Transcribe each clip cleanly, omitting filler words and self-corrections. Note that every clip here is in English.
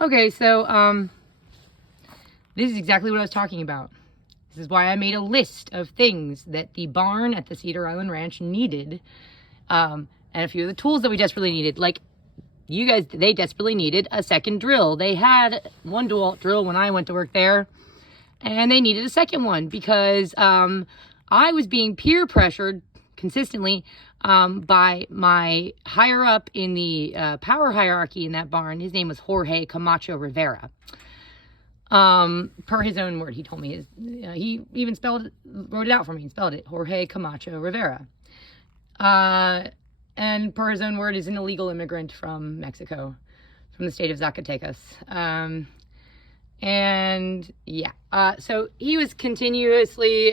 Okay, so this is exactly what I was talking about. This is why I made a list of things that the barn at the Cedar Island Ranch needed, and a few of the tools that we desperately needed. Like, you guys, they desperately needed a second drill. They had one drill when I went to work there, and they needed a second one because I was being peer pressured consistently by my higher up in the power hierarchy in that barn. His name was Jorge Camacho Rivera. Per his own word, he told me he even wrote it out for me and spelled it, Jorge Camacho Rivera. And per his own word, is an illegal immigrant from Mexico, from the state of Zacatecas. And yeah, so he was continuously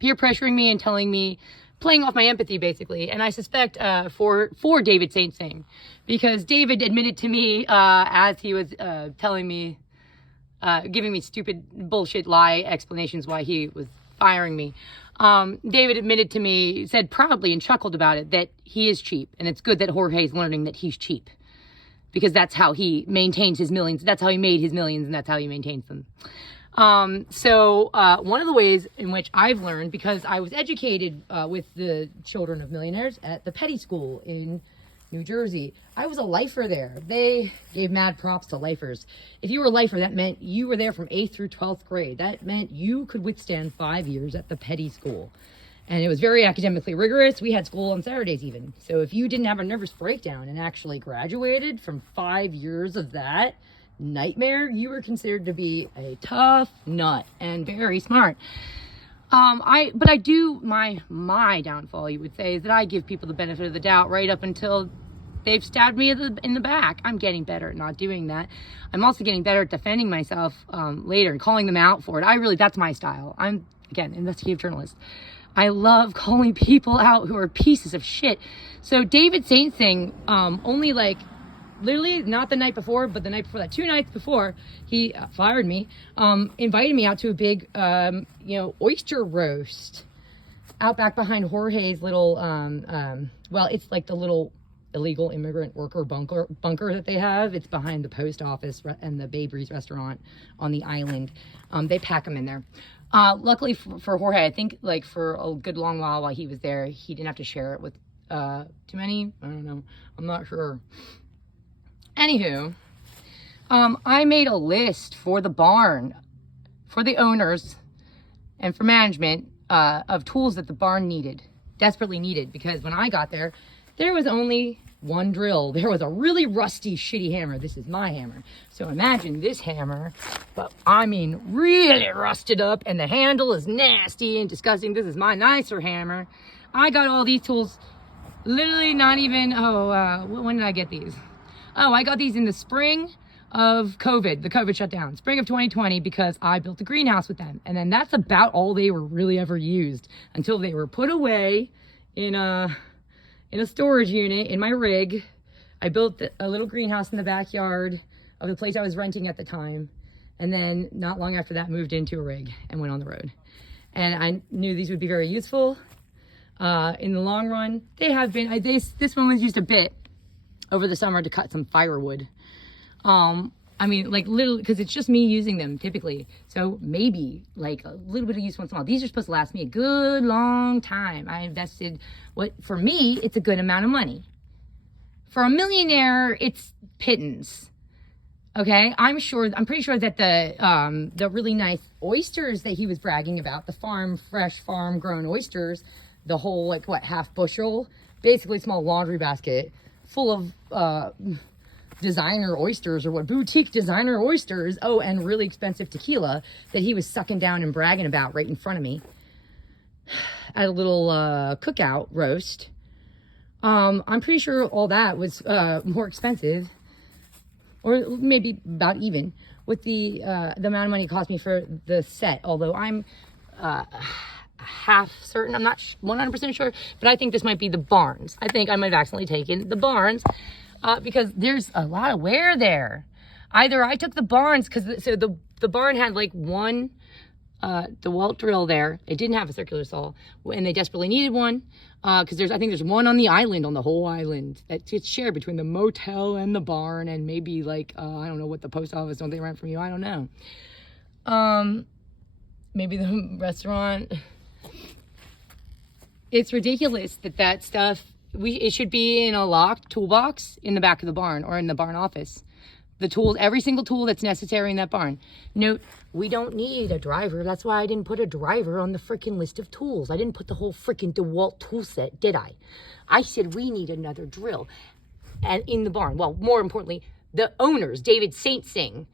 peer pressuring me and telling me, playing off my empathy basically. And I suspect for David St. Sing, because David admitted to me as he was telling me, giving me stupid bullshit lie explanations why he was firing me. David admitted to me, said proudly and chuckled about it, that he is cheap. And it's good that Jorge's learning that he's cheap, because that's how he maintains his millions. That's how he made his millions, and that's how he maintains them. So one of the ways in which I've learned, because I was educated with the children of millionaires at the Petty School in New Jersey. I was a lifer there. They gave mad props to lifers. If you were a lifer, that meant you were there from 8th through 12th grade. That meant you could withstand 5 years at the Petty School. And it was very academically rigorous. We had school on Saturdays even. So if you didn't have a nervous breakdown and actually graduated from 5 years of that nightmare, you were considered to be a tough nut and very smart. But I do, my downfall, you would say, is that I give people the benefit of the doubt right up until they've stabbed me in the back. I'm getting better at not doing that. I'm also getting better at defending myself later and calling them out for it. That's my style. I'm, again, investigative journalist. I love calling people out who are pieces of shit. So David St. Sing, only like, literally not the night before, but the night before that, 2 nights before, he fired me, invited me out to a big, oyster roast out back behind Jorge's little, well, it's like the little illegal immigrant worker bunker that they have. It's behind the post office and the BayBreeze restaurant on the island. They pack them in there. Luckily for Jorge, I think like for a good long while he was there, he didn't have to share it with too many. I don't know. I'm not sure. Anywho, I made a list for the barn, for the owners, and for management of tools that the barn desperately needed, because when I got there, there was only one drill. There was a really rusty, shitty hammer. This is my hammer. So imagine this hammer, but I mean really rusted up, and the handle is nasty and disgusting. This is my nicer hammer. I got all these tools literally not even, when did I get these? Oh, I got these in the spring of COVID, the COVID shutdown, spring of 2020, because I built a greenhouse with them. And then that's about all they were really ever used until they were put away in a storage unit in my rig. I built a little greenhouse in the backyard of the place I was renting at the time. And then not long after that, moved into a rig and went on the road. And I knew these would be very useful in the long run. They have been, this one was used a bit over the summer to cut some firewood. I mean, like literally, because it's just me using them typically. So maybe like a little bit of use once in a while. These are supposed to last me a good long time. I invested for me, it's a good amount of money. For a millionaire, it's pittance. Okay, I'm pretty sure that the really nice oysters that he was bragging about, the fresh farm grown oysters, the whole half bushel, basically small laundry basket full of designer oysters, or boutique designer oysters. Oh, and really expensive tequila that he was sucking down and bragging about right in front of me at a little cookout roast. I'm pretty sure all that was more expensive, or maybe about even with the amount of money it cost me for the set. Although I'm half certain, I'm not 100% sure, but I think this might be the barns. I think I might have accidentally taken the barns because there's a lot of wear there. Either I took the barns, because the barn had like one DeWalt drill there. It didn't have a circular saw, and they desperately needed one because I think there's one on the island, on the whole island, that gets shared between the motel and the barn, and maybe like I don't know what the post office, don't they rent from you? I don't know. Maybe the restaurant. It's ridiculous that stuff, it should be in a locked toolbox in the back of the barn or in the barn office. The tools, every single tool that's necessary in that barn. Note, we don't need a driver. That's why I didn't put a driver on the freaking list of tools. I didn't put the whole freaking DeWalt tool set, did I? I said we need another drill and in the barn. Well, more importantly, the owners, David Saint Sing,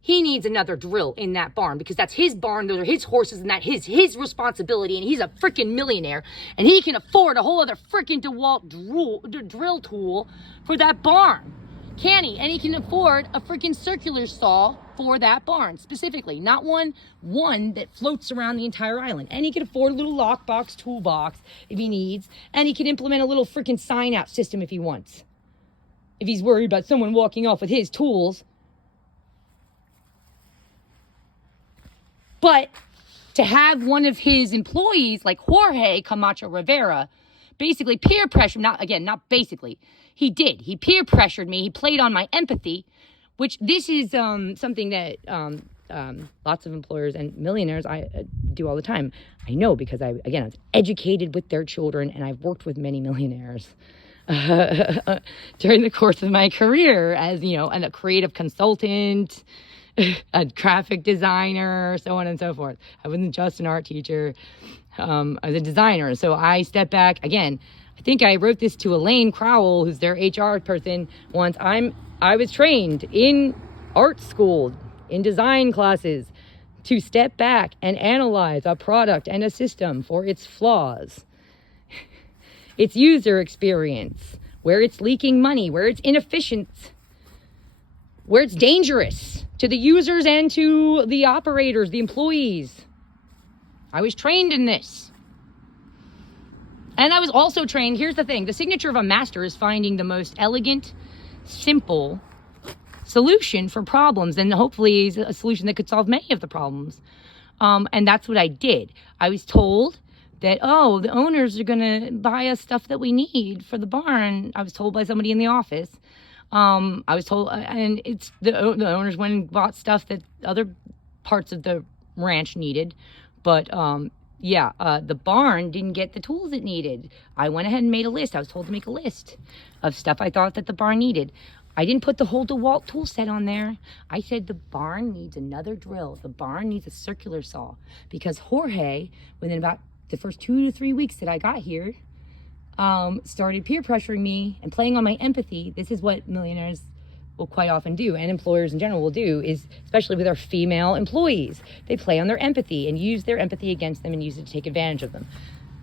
he needs another drill in that barn because that's his barn, those are his horses, and that is his responsibility, and he's a freaking millionaire, and he can afford a whole other freaking DeWalt drill tool for that barn. Can he? And he can afford a freaking circular saw for that barn specifically, not one that floats around the entire island. And he can afford a little lockbox toolbox if he needs, and he can implement a little freaking sign out system if he wants. If he's worried about someone walking off with his tools. But to have one of his employees, like Jorge Camacho Rivera, basically peer pressure, not basically, he did. He peer pressured me. He played on my empathy, which this is something that lots of employers and millionaires do all the time. I know because I was educated with their children, and I've worked with many millionaires during the course of my career as, and a creative consultant, a graphic designer, so on and so forth. I wasn't just an art teacher. I was a designer. So I stepped back. Again, I think I wrote this to Elaine Crowell, who's their HR person, once. I was trained in art school, in design classes, to step back and analyze a product and a system for its flaws, its user experience, where it's leaking money, where it's inefficient, where it's dangerous to the users and to the operators, the employees. I was trained in this. And I was also trained, here's the thing, the signature of a master is finding the most elegant, simple solution for problems, and hopefully a solution that could solve many of the problems. And that's what I did. I was told that, the owners are going to buy us stuff that we need for the barn. I was told by somebody in the office. I was told, and it's the owners went and bought stuff that other parts of the ranch needed. But, the barn didn't get the tools it needed. I went ahead and made a list. I was told to make a list of stuff I thought that the barn needed. I didn't put the whole DeWalt tool set on there. I said the barn needs another drill. The barn needs a circular saw. Because Jorge, within about the first 2 to 3 weeks that I got here, started peer pressuring me and playing on my empathy. This is what millionaires will quite often do, and employers in general will do, is especially with our female employees. They play on their empathy and use their empathy against them and use it to take advantage of them.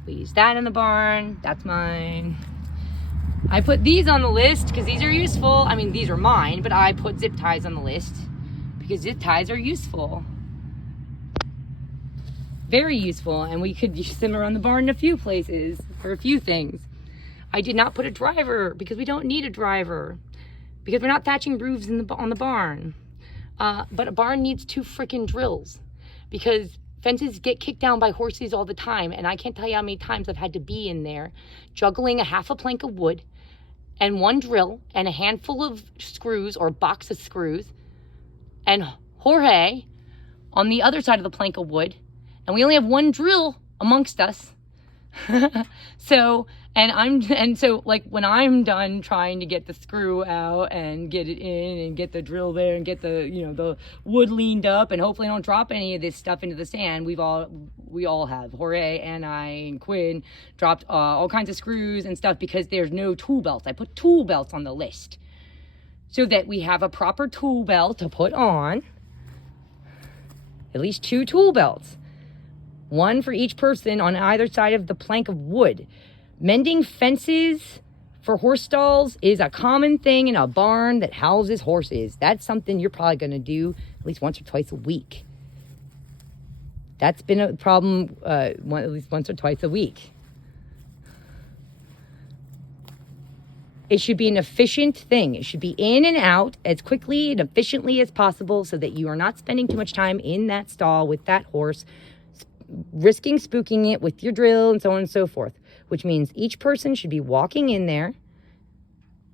We use that in the barn. That's mine. I put these on the list because these are useful. I mean, these are mine, but I put zip ties on the list because zip ties are useful. Very useful, and we could use them around the barn in a few places for a few things. I did not put a driver because we don't need a driver, because we're not thatching roofs on the barn. But a barn needs 2 freaking drills because fences get kicked down by horses all the time, and I can't tell you how many times I've had to be in there juggling a half a plank of wood and 1 drill and a handful of screws or a box of screws, and Jorge on the other side of the plank of wood, and we only have 1 drill amongst us. So when I'm done trying to get the screw out and get it in and get the drill there and get the the wood leaned up, and hopefully I don't drop any of this stuff into the sand. We all have, Jorge and I and Quinn dropped all kinds of screws and stuff because there's no tool belts. I put tool belts on the list so that we have a proper tool belt to put on. At least 2 tool belts. 1 for each person on either side of the plank of wood. Mending fences for horse stalls is a common thing in a barn that houses horses. That's something you're probably going to do at least once or twice a week. That's been a problem at least once or twice a week. It should be an efficient thing. It should be in and out as quickly and efficiently as possible so that you are not spending too much time in that stall with that horse, risking spooking it with your drill and so on and so forth, which means each person should be walking in there,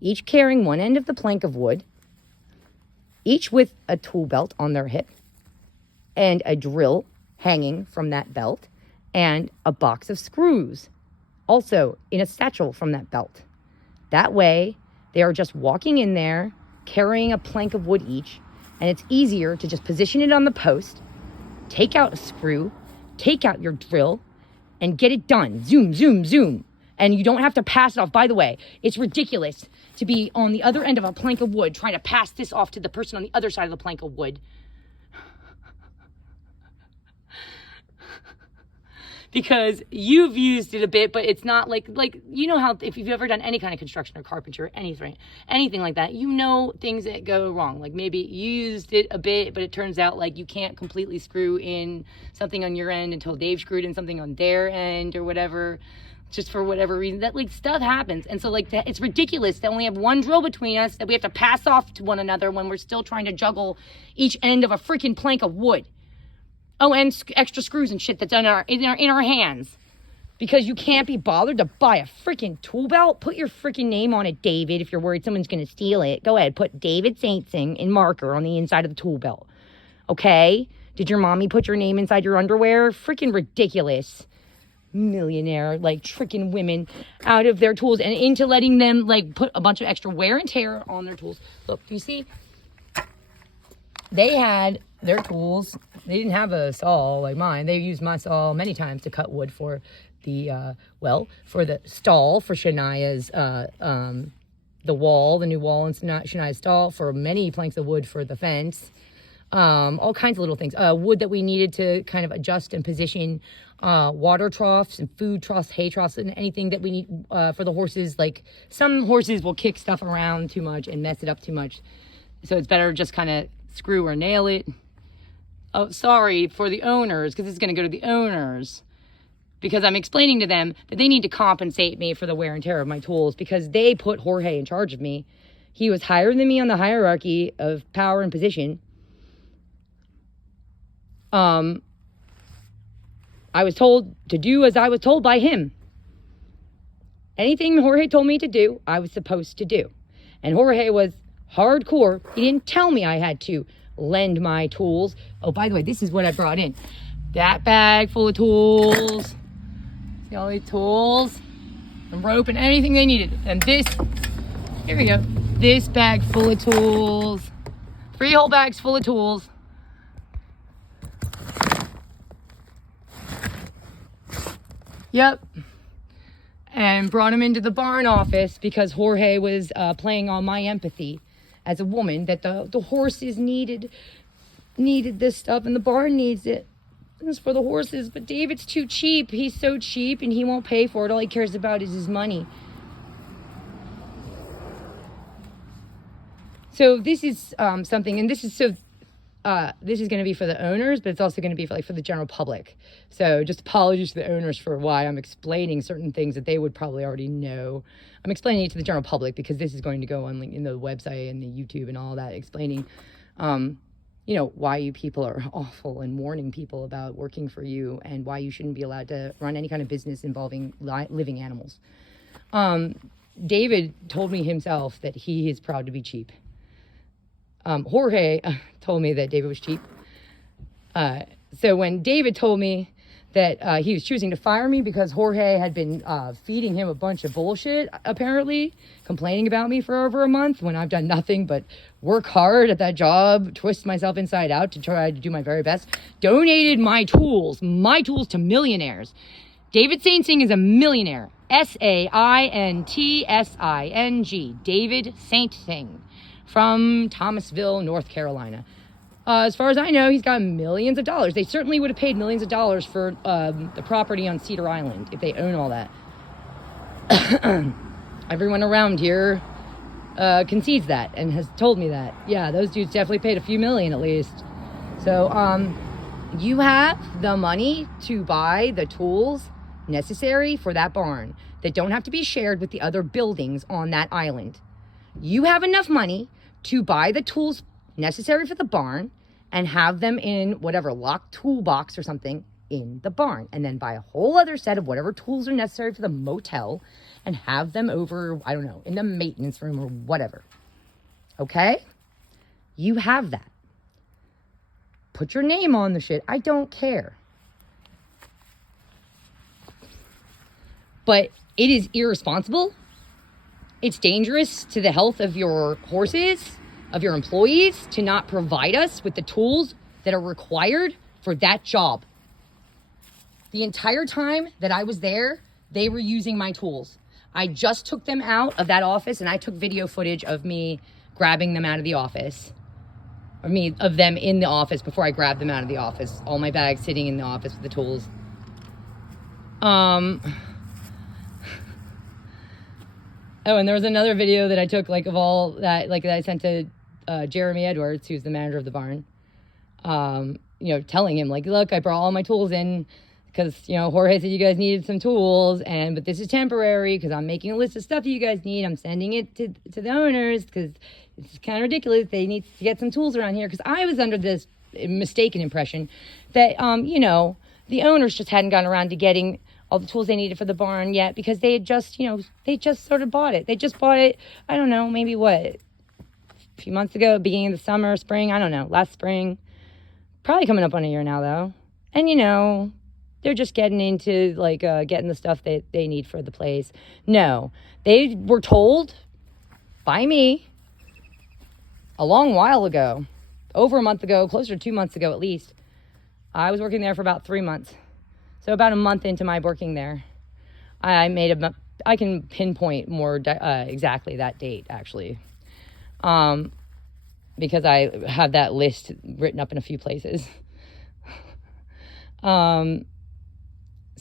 each carrying one end of the plank of wood, each with a tool belt on their hip and a drill hanging from that belt and a box of screws also in a satchel from that belt. That way, they are just walking in there, carrying a plank of wood each, and it's easier to just position it on the post, take out a screw, take out your drill, and get it done. Zoom, zoom, zoom. And you don't have to pass it off. By the way, it's ridiculous to be on the other end of a plank of wood trying to pass this off to the person on the other side of the plank of wood. Because you've used it a bit, but it's not like you know how if you've ever done any kind of construction or carpentry or anything like that, you know things that go wrong. Like maybe you used it a bit, but it turns out like you can't completely screw in something on your end until they've screwed in something on their end or whatever, just for whatever reason. That like stuff happens. And so like that, it's ridiculous that we have one drill between us that we have to pass off to one another when we're still trying to juggle each end of a freaking plank of wood. Oh, and extra screws and shit that's in our hands. Because you can't be bothered to buy a freaking tool belt. Put your freaking name on it, David, if you're worried someone's going to steal it. Go ahead, put David Saintsing in marker on the inside of the tool belt. Okay? Did your mommy put your name inside your underwear? Freaking ridiculous. Millionaire, like, tricking women out of their tools and into letting them, like, put a bunch of extra wear and tear on their tools. Look, you see? They had their tools. They didn't have a saw like mine. They used my saw many times to cut wood for the, for the stall for Shania's, the wall, the new wall in Shania's stall, for many planks of wood for the fence. All kinds of little things. Wood that we needed to kind of adjust and position, water troughs and food troughs, hay troughs, and anything that we need for the horses. Like some horses will kick stuff around too much and mess it up too much. So it's better just kind of screw or nail it. Oh, sorry, for the owners, because this is going to go to the owners. Because I'm explaining to them that they need to compensate me for the wear and tear of my tools because they put Jorge in charge of me. He was higher than me on the hierarchy of power and position. I was told to do as I was told by him. Anything Jorge told me to do, I was supposed to do. And Jorge was hardcore. He didn't tell me I had to lend my tools. Oh, by the way, this is what I brought in. That bag full of tools. See all these tools? And rope and anything they needed. And this, here we go. This bag full of tools. 3 whole bags full of tools. Yep. And brought him into the barn office because Jorge was playing on my empathy as a woman, that the horses needed this stuff and the barn needs it. It's for the horses, but David's too cheap. He's so cheap and he won't pay for it. All he cares about is his money. So this is something, and this is going to be for the owners, but it's also going to be for the general public. So just apologies to the owners for why I'm explaining certain things that they would probably already know. I'm explaining it to the general public because this is going to go on in the website and the YouTube and all that, explaining, why you people are awful and warning people about working for you and why you shouldn't be allowed to run any kind of business involving living animals. David told me himself that he is proud to be cheap. Jorge told me that David was cheap. So when David told me that he was choosing to fire me because Jorge had been feeding him a bunch of bullshit, apparently, complaining about me for over a month when I've done nothing but work hard at that job, twist myself inside out to try to do my very best, donated my tools to Millionaires. David Saintsing is a millionaire. Saintsing. David Saintsing. From Thomasville, North Carolina. As far as I know, he's got millions of dollars. They certainly would have paid millions of dollars for the property on Cedar Island if they own all that. Everyone around here concedes that and has told me that. Yeah, those dudes definitely paid a few million at least. So you have the money to buy the tools necessary for that barn. that don't have to be shared with the other buildings on that island. You have enough money to buy the tools necessary for the barn and have them in whatever locked toolbox or something in the barn, and then buy a whole other set of whatever tools are necessary for the motel and have them over, I don't know, in the maintenance room or whatever. Okay? You have that. Put your name on the shit. I don't care. But it is irresponsible. It's dangerous to the health of your horses, of your employees, to not provide us with the tools that are required for that job. The entire time that I was there, they were using my tools. I just took them out of that office, and I took video footage of me grabbing them out of the office. Of them in the office before I grabbed them out of the office. All my bags sitting in the office with the tools. Oh, and there was another video that I took, like, of all that, like, that I sent to Jeremy Edwards, who's the manager of the barn. Telling him, like, look, I brought all my tools in because, Jorge said you guys needed some tools, but this is temporary because I'm making a list of stuff you guys need. I'm sending it to the owners because it's kind of ridiculous. They need to get some tools around here, because I was under this mistaken impression that, the owners just hadn't gotten around to getting all the tools they needed for the barn yet, because they had just, they just sort of bought it. They just bought it, I don't know, maybe a few months ago, beginning of the summer, spring, I don't know, last spring. Probably coming up on a year now, though. And, they're just getting into, like, getting the stuff that they need for the place. No, they were told by me a long while ago, over a month ago, closer to 2 months ago at least. I was working there for about 3 months. So about a month into my working there, I can pinpoint more exactly that date, actually. Because I have that list written up in a few places.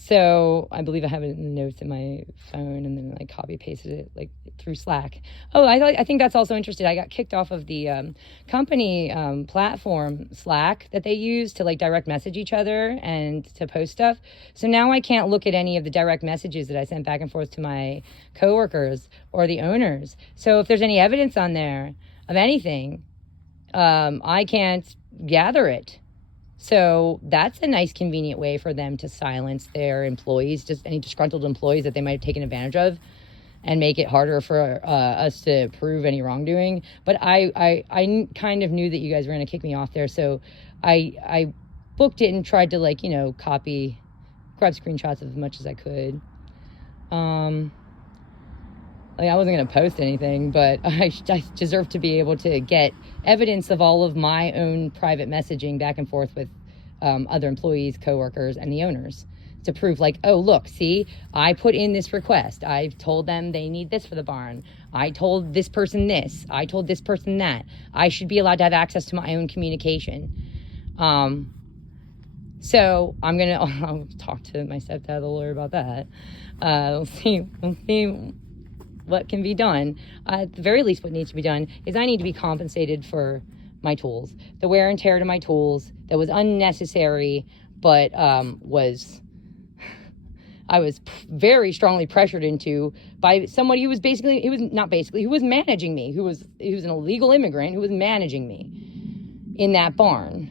So I believe I have it in the notes in my phone, and then I copy pasted it, like, through Slack. Oh, I think that's also interesting. I got kicked off of the company platform Slack that they use to, like, direct message each other and to post stuff. So now I can't look at any of the direct messages that I sent back and forth to my coworkers or the owners. So if there's any evidence on there of anything, I can't gather it. So that's a nice, convenient way for them to silence their employees, just any disgruntled employees that they might have taken advantage of, and make it harder for us to prove any wrongdoing. But I kind of knew that you guys were going to kick me off there, so I booked it and tried to, like, grab screenshots of as much as I could. I wasn't going to post anything, but I deserve to be able to get evidence of all of my own private messaging back and forth with other employees, coworkers, and the owners to prove, like, oh, look, see, I put in this request. I've told them they need this for the barn. I told this person this. I told this person that. I should be allowed to have access to my own communication. So I'll talk to my stepdad, the lawyer, about that. We'll see what can be done. At the very least, what needs to be done is I need to be compensated for my tools. The wear and tear to my tools that was unnecessary, but I was very strongly pressured into by somebody who was who was managing me, who was an illegal immigrant who was managing me in that barn.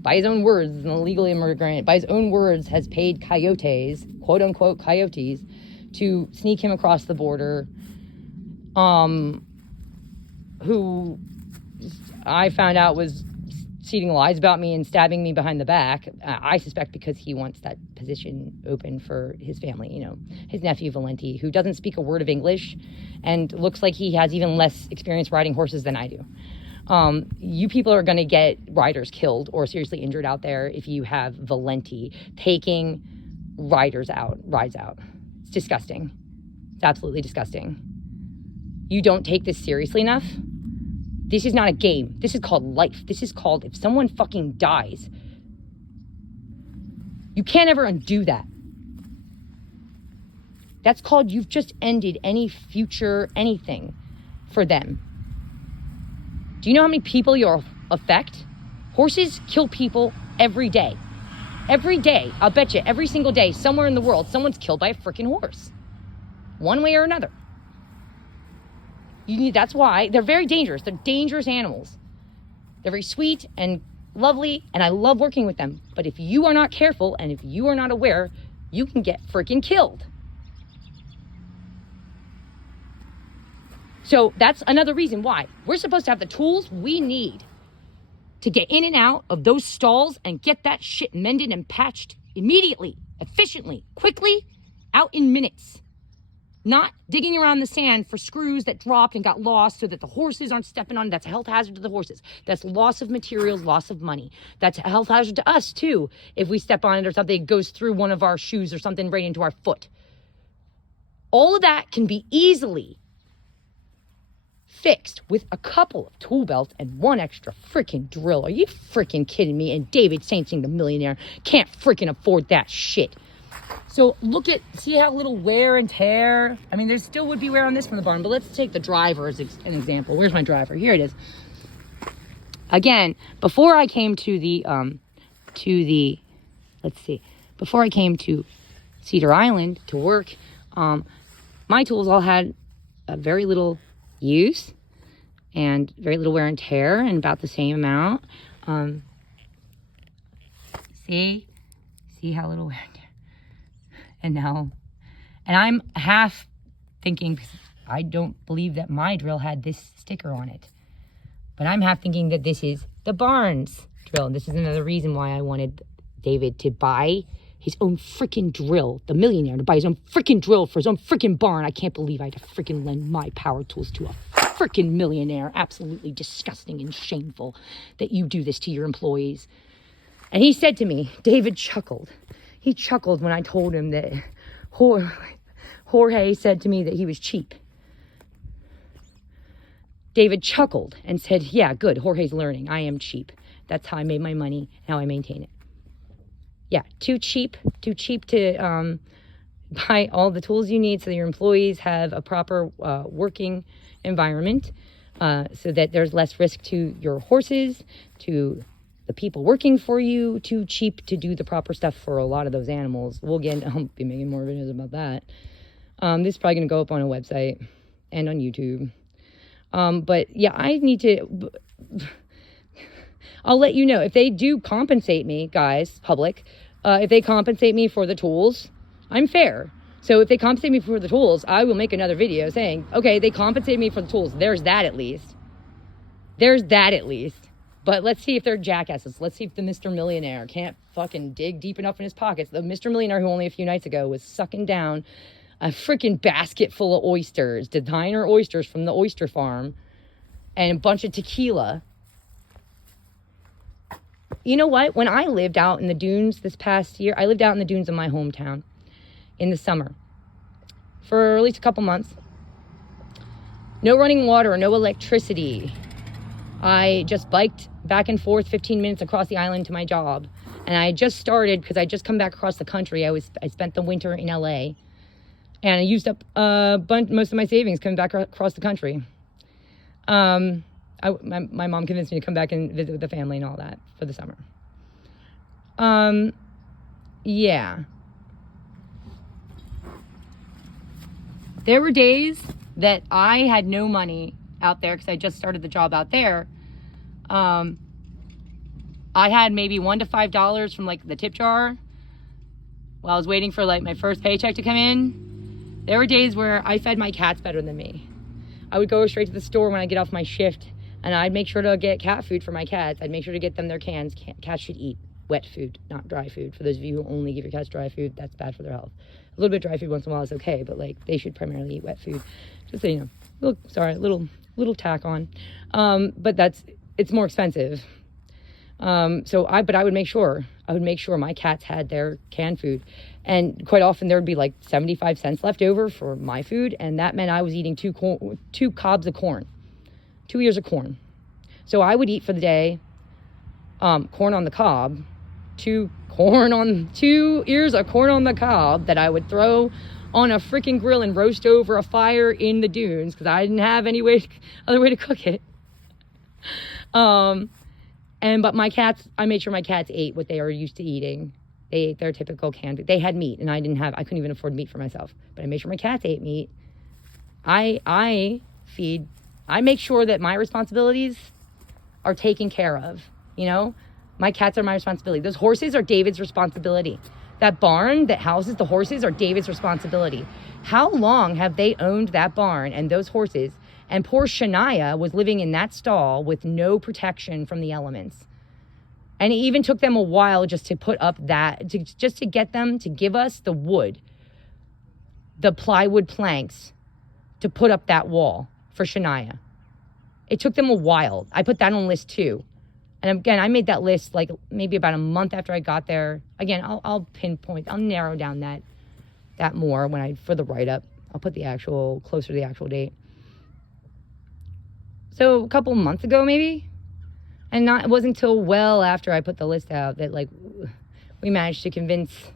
By his own words, an illegal immigrant, by his own words, has paid coyotes, quote unquote coyotes, to sneak him across the border. Who I found out was seeding lies about me and stabbing me behind the back. I suspect because he wants that position open for his family, his nephew Valenti, who doesn't speak a word of English and looks like he has even less experience riding horses than I do. You people are going to get riders killed or seriously injured out there if you have Valenti taking rides out. It's disgusting. It's absolutely disgusting. You don't take this seriously enough. This is not a game. This is called life. This is called, if someone fucking dies, you can't ever undo that. That's called, you've just ended any future anything for them. Do you know how many people you'll affect? Horses kill people every day. Every day, I'll bet you, every single day, somewhere in the world, someone's killed by a freaking horse. one way or another. That's why they're very dangerous. They're dangerous animals. They're very sweet and lovely, and I love working with them. But if you are not careful and if you are not aware, you can get freaking killed. So that's another reason why we're supposed to have the tools we need to get in and out of those stalls and get that shit mended and patched immediately, efficiently, quickly, out in minutes. Not digging around the sand for screws that dropped and got lost so that the horses aren't stepping on. That's a health hazard to the horses. That's loss of materials, loss of money. That's a health hazard to us too. If we step on it or something, it goes through one of our shoes or something right into our foot. All of that can be easily fixed with a couple of tool belts and one extra freaking drill. Are you freaking kidding me? And David Saintsing, the millionaire, can't freaking afford that shit. So see how little wear and tear. I mean, there still would be wear on this from the barn, but let's take the driver as an example. Where's my driver? Here it is. Again, before I came before I came to Cedar Island to work, my tools all had very little use and very little wear and tear and about the same amount. See how little wear and tear. And I'm half thinking, because I don't believe that my drill had this sticker on it, but I'm half thinking that this is the barn's drill. And this is another reason why I wanted David to buy his own freaking drill, the millionaire, to buy his own freaking drill for his own freaking barn. I can't believe I had to freaking lend my power tools to a freaking millionaire. Absolutely disgusting and shameful that you do this to your employees. And he said to me, David chuckled. He chuckled when I told him that Jorge said to me that he was cheap. David chuckled and said, yeah, good, Jorge's learning. I am cheap. That's how I made my money, how I maintain it. Yeah, too cheap to buy all the tools you need so that your employees have a proper working environment, so that there's less risk to your horses, to the people working for you. Too cheap to do the proper stuff for a lot of those animals. I'll be making more videos about that. This is probably going to go up on a website and on YouTube. But yeah, I'll let you know if they do compensate me, guys, public. If they compensate me for the tools, I'm fair. So if they compensate me for the tools, I will make another video saying, okay, they compensate me for the tools. There's that at least. But let's see if they're jackasses. Let's see if the Mr. Millionaire can't fucking dig deep enough in his pockets. The Mr. Millionaire who only a few nights ago was sucking down a freaking basket full of oysters, designer oysters from the oyster farm, and a bunch of tequila. You know what? When I lived out in the dunes this past year, I lived out in the dunes of my hometown in the summer for at least a couple months. No running water, no electricity. I just biked back and forth 15 minutes across the island to my job. And I just started, because I just come back across the country. I spent the winter in LA. And I used up most of my savings coming back across the country. My mom convinced me to come back and visit with the family and all that for the summer. Yeah. There were days that I had no money out there because I just started the job out there. I had maybe $1 to $5 from like the tip jar while I was waiting for like my first paycheck to come in. There were days where I fed my cats better than me. I would go straight to the store when I get off my shift, and I'd make sure to get cat food for my cats. I'd make sure to get them their cans. Cats should eat wet food, not dry food. For those of you who only give your cats dry food, that's bad for their health. A little bit of dry food once in a while is okay, but like they should primarily eat wet food. Just so you know. Little tack on. But it's more expensive. But I would make sure my cats had their canned food. And quite often there would be like 75 cents left over for my food. And that meant I was eating two cobs of corn, 2 ears of corn. So I would eat for the day, corn on the cob, 2 ears of corn on the cob that I would throw on a freaking grill and roast over a fire in the dunes because I didn't have any other way to cook it. But my cats, I made sure my cats ate what they are used to eating. They ate their typical canned. They had meat, and I couldn't even afford meat for myself. But I made sure my cats ate meat. I make sure that my responsibilities are taken care of. You know, my cats are my responsibility. Those horses are David's responsibility. That barn that houses the horses are David's responsibility. How long have they owned that barn and those horses? And poor Shania was living in that stall with no protection from the elements. And it even took them a while just to put up just to get them to give us the wood, the plywood planks, to put up that wall for Shania. It took them a while. I put that on list too. And again, I made that list like maybe about a month after I got there. Again, I'll pinpoint, I'll narrow down that more for the write-up. I'll put closer to the actual date. So a couple months ago maybe, and it wasn't until well after I put the list out that like we managed to convince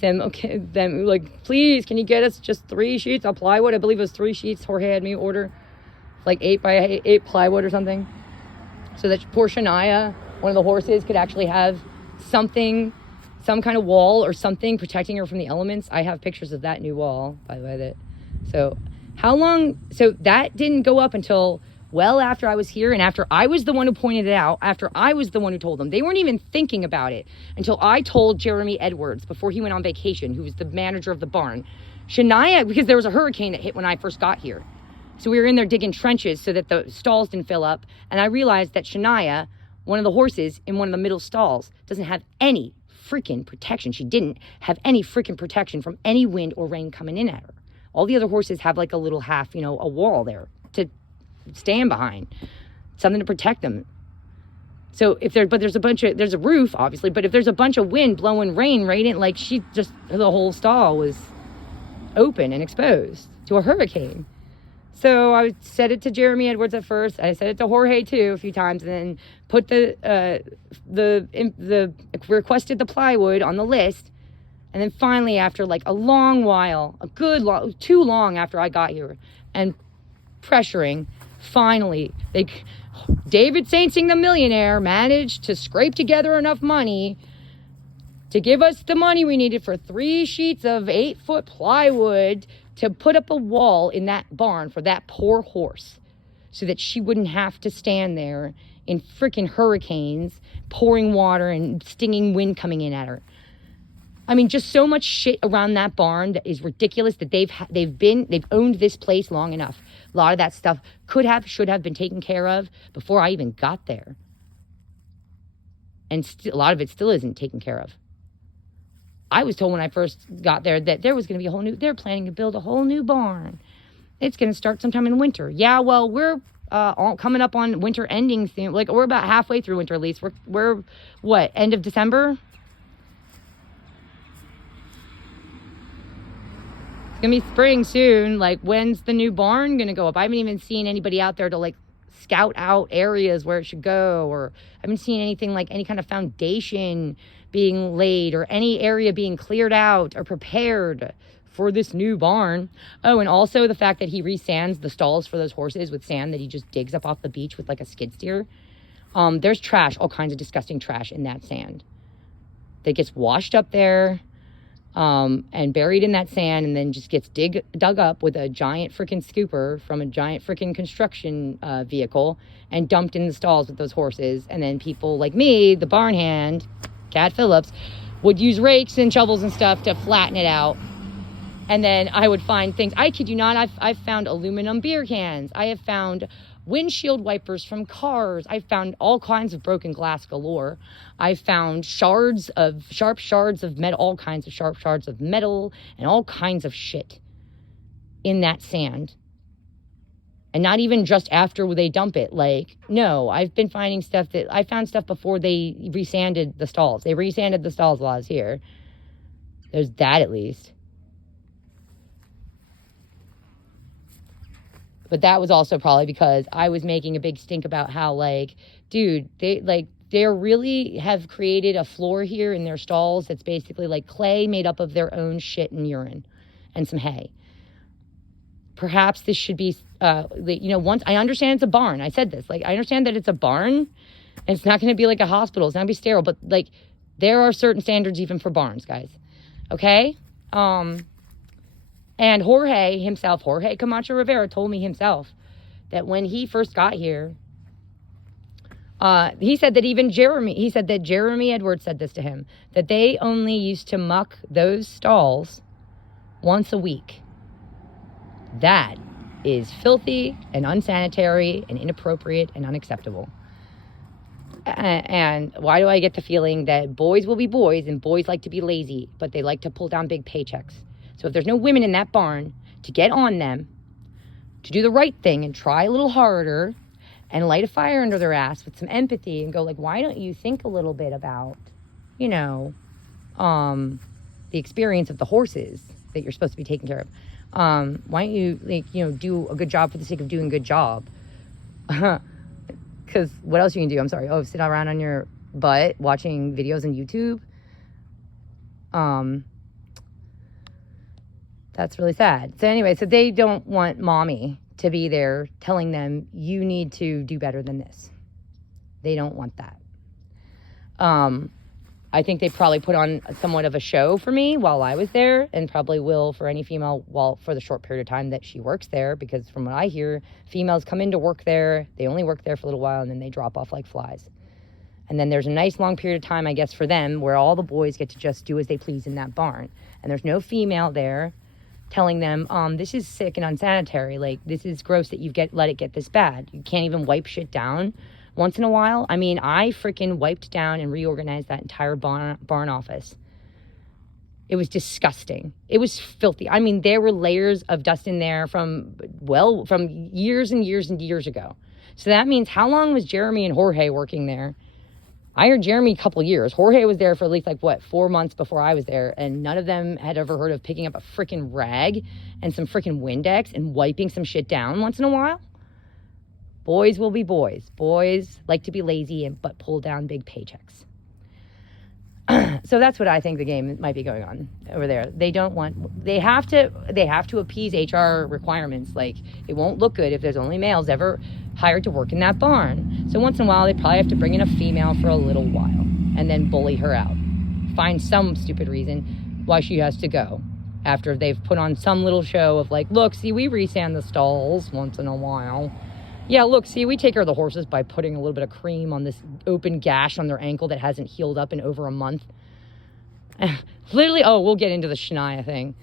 them, like, please, can you get us just 3 sheets of plywood? I believe it was 3 sheets Jorge had me order, like 8 by 8 plywood or something, so that poor Shania, one of the horses, could actually have some kind of wall or something protecting her from the elements. I have pictures of that new wall, by the way. So that didn't go up until well after I was here, and after I was the one who pointed it out, after I was the one who told them. They weren't even thinking about it until I told Jeremy Edwards before he went on vacation, who was the manager of the barn. Shania, because there was a hurricane that hit when I first got here. So we were in there digging trenches so that the stalls didn't fill up. And I realized that Shania, one of the horses in one of the middle stalls, doesn't have any freaking protection. She didn't have any freaking protection from any wind or rain coming in at her. All the other horses have like a little half, a wall there to stand behind, something to protect them. So there's a roof, obviously, but if there's a bunch of wind blowing rain right in, like the whole stall was open and exposed to a hurricane. So I said it to Jeremy Edwards at first. I said it to Jorge too a few times, and then put the requested the plywood on the list. And then finally, after like a long while, too long after I got here, and pressuring, finally, David Saintsing the Millionaire managed to scrape together enough money to give us the money we needed for 3 sheets of 8-foot plywood to put up a wall in that barn for that poor horse, so that she wouldn't have to stand there in freaking hurricanes, pouring water and stinging wind coming in at her. I mean, just so much shit around that barn that is ridiculous, that they've owned this place long enough. A lot of that stuff should have been taken care of before I even got there. And a lot of it still isn't taken care of. I was told when I first got there that there was going to be they're planning to build a whole new barn. It's going to start sometime in winter. Yeah, well, we're all coming up on winter ending soon. Like, we're about halfway through winter at least. We're what, end of December? It's going to be spring soon. Like, when's the new barn going to go up? I haven't even seen anybody out there to, like, scout out areas where it should go, or I haven't seen anything like any kind of foundation being laid or any area being cleared out or prepared for this new barn. Oh, and also the fact that he resands the stalls for those horses with sand that he just digs up off the beach with like a skid steer. There's trash, all kinds of disgusting trash in that sand that gets washed up there and buried in that sand, and then just gets dug up with a giant freaking scooper from a giant freaking construction vehicle and dumped in the stalls with those horses. And then people like me, the barn hand, Cat Phillips, would use rakes and shovels and stuff to flatten it out. And then I would find things. I kid you not, I've found aluminum beer cans. I have found windshield wipers from cars. I found all kinds of broken glass galore. I found sharp shards of metal, all kinds of sharp shards of metal and all kinds of shit in that sand. And not even just after they dump it. Like, no, I've been finding stuff I found stuff before they resanded the stalls. They resanded the stalls while I was here. There's that at least. But that was also probably because I was making a big stink about how, like, dude, they really have created a floor here in their stalls that's basically like clay made up of their own shit and urine and some hay. Perhaps this should be, once I understand it's a barn. I said this, like, I understand that it's a barn and it's not going to be like a hospital. It's not going to be sterile, but like There are certain standards even for barns, guys. Okay? And Jorge himself, Jorge Camacho Rivera, told me himself that when he first got here, he said that Jeremy Edwards said this to him, that they only used to muck those stalls once a week. That is filthy and unsanitary and inappropriate and unacceptable. And why do I get the feeling that boys will be boys and boys like to be lazy, but they like to pull down big paychecks? So if there's no women in that barn to get on them, to do the right thing and try a little harder and light a fire under their ass with some empathy and go like, why don't you think a little bit about, you know, the experience of the horses that you're supposed to be taking care of? Why don't you, like, you know, do a good job for the sake of doing a good job? Because what else you can do? I'm sorry. Oh, sit around on your butt watching videos on YouTube. That's really sad. So anyway, so they don't want mommy to be there telling them, you need to do better than this. They don't want that. I think they probably put on somewhat of a show for me while I was there, and probably will for any female for the short period of time that she works there, because from what I hear, females come in to work there, they only work there for a little while, and then they drop off like flies. And then there's a nice long period of time, I guess, for them where all the boys get to just do as they please in that barn. And there's no female there telling them, this is sick and unsanitary. Like, this is gross that you let it get this bad. You can't even wipe shit down once in a while. I mean, I freaking wiped down and reorganized that entire barn office. It was disgusting. It was filthy. I mean, there were layers of dust in there from years and years and years ago. So that means, how long was Jeremy and Jorge working there? I heard Jeremy a couple years. Jorge was there for at least 4 months before I was there, and none of them had ever heard of picking up a freaking rag and some freaking Windex and wiping some shit down once in a while. Boys will be boys. Boys like to be lazy but pull down big paychecks. So that's what I think the game might be going on over there. They have to appease HR requirements. Like, it won't look good if there's only males ever hired to work in that barn. So once in a while, they probably have to bring in a female for a little while and then bully her out. Find some stupid reason why she has to go after they've put on some little show of like, look, see, we resand the stalls once in a while. Yeah, look, see, we take care of the horses by putting a little bit of cream on this open gash on their ankle that hasn't healed up in over a month. Literally, we'll get into the Shania thing.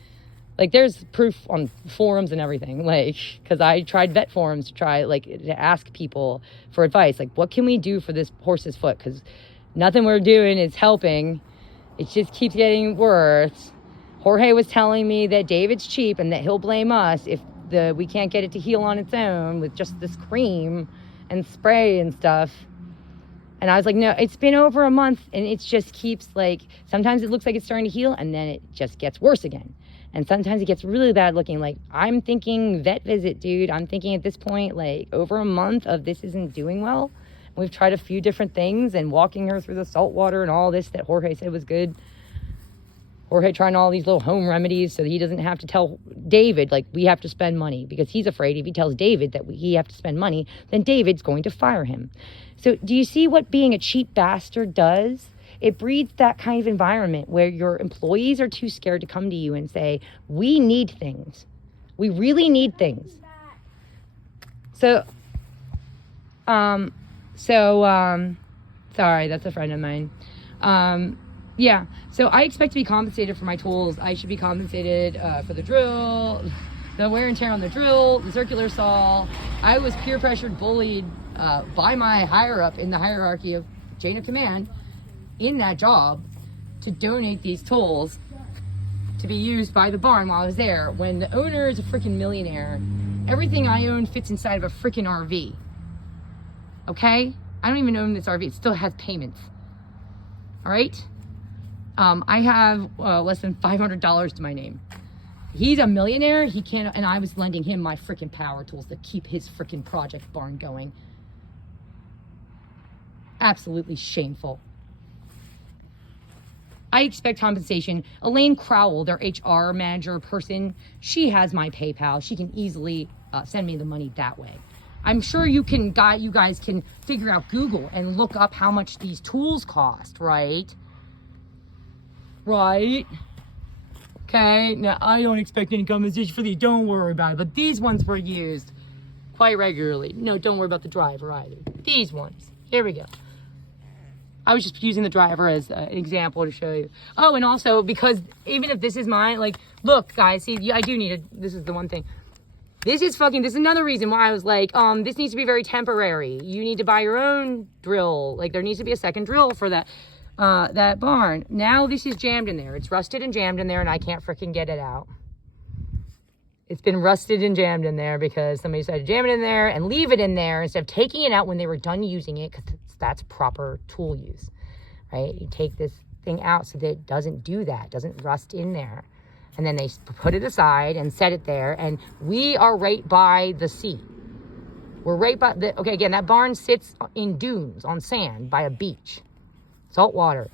Like, there's proof on forums and everything, like, because I tried vet forums to ask people for advice. Like, what can we do for this horse's foot? Because nothing we're doing is helping. It just keeps getting worse. Jorge was telling me that David's cheap and that he'll blame us if we can't get it to heal on its own with just this cream and spray and stuff. And I was like, no, it's been over a month, and it just keeps, like, sometimes it looks like it's starting to heal, and then it just gets worse again. And sometimes it gets really bad looking. Like, I'm thinking vet visit, dude. I'm thinking at this point, like, over a month of this isn't doing well. We've tried a few different things, and walking her through the salt water and all this that Jorge said was good. Jorge trying all these little home remedies so that he doesn't have to tell David, like, we have to spend money, because he's afraid if he tells David that he have to spend money, then David's going to fire him. So do you see what being a cheap bastard does? It breeds that kind of environment where your employees are too scared to come to you and say, we need things. We really need things. So, sorry, that's a friend of mine. Yeah, so I expect to be compensated for my tools. I should be compensated for the drill, the wear and tear on the drill, the circular saw. I was peer pressured, bullied by my higher up in the hierarchy of chain of command in that job to donate these tools to be used by the barn while I was there, when the owner is a freaking millionaire. Everything I own fits inside of a freaking RV. Okay? I don't even own this RV. It still has payments. All right? I have less than $500 to my name. He's a millionaire. He can't, and I was lending him my freaking power tools to keep his freaking project barn going. Absolutely shameful. I expect compensation. Elaine Crowell, their HR manager person, she has my PayPal. She can easily send me the money that way. I'm sure you guys can figure out Google and look up how much these tools cost, right? right? Okay, now I don't expect any compensation for these, don't worry about it, but these ones were used quite regularly. No, don't worry about the driver either. These ones, here we go. I was just using the driver as an example to show you. Oh, and also, because even if this is mine, like, look, guys, see, I do need a, this is the one thing. This is another reason why I was like, this needs to be very temporary. You need to buy your own drill. Like, there needs to be a second drill for that, that barn. Now this is jammed in there. It's rusted and jammed in there, and I can't freaking get it out. It's been rusted and jammed in there because somebody decided to jam it in there and leave it in there instead of taking it out when they were done using it, because that's proper tool use, right? You take this thing out so that it doesn't do that, doesn't rust in there. And then they put it aside and set it there, and we are right by the sea. We're right by the, okay, again, that barn sits in dunes on sand by a beach. Salt water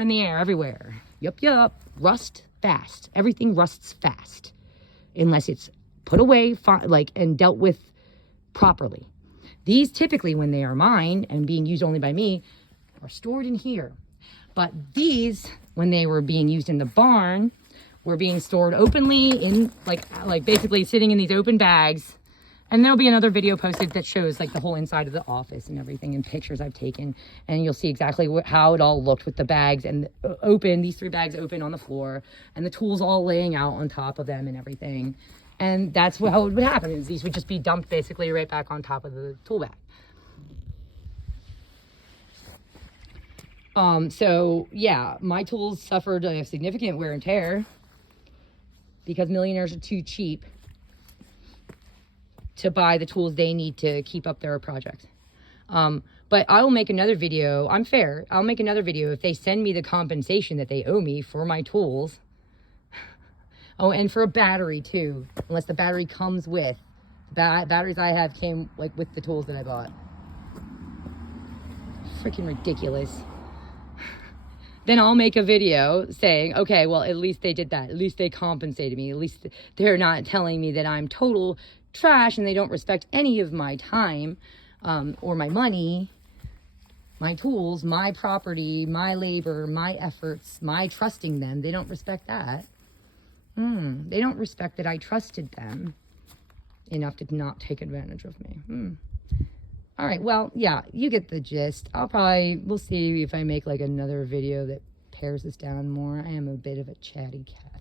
in the air everywhere. Yup. Rust fast. Everything rusts fast. Unless it's put away, like, and dealt with properly. These typically, when they are mine and being used only by me, are stored in here. But these, when they were being used in the barn, were being stored openly in, like basically sitting in these open bags. And there'll be another video posted that shows like the whole inside of the office and everything, and pictures I've taken. And you'll see exactly how it all looked with the bags and open, these 3 bags open on the floor, and the tools all laying out on top of them and everything. And that's how it would happen, is these would just be dumped basically right back on top of the tool bag. So yeah, my tools suffered a significant wear and tear because Millionaires are too cheap to buy the tools they need to keep up their project. But I will make another video. I'm fair. I'll make another video if they send me the compensation that they owe me for my tools. Oh, and for a battery too, unless the battery comes with. Batteries I have came like with the tools that I bought. Freaking ridiculous. Then I'll make a video saying, okay, well, at least they did that. At least they compensated me. At least they're not telling me that I'm total trash and they don't respect any of my time or my money, my tools, my property, my labor, my efforts, my trusting them. They don't respect that. They don't respect that I trusted them enough to not take advantage of me. All right, well, yeah, you get the gist. We'll see if I make like another video that pares this down more. I am a bit of a chatty cat.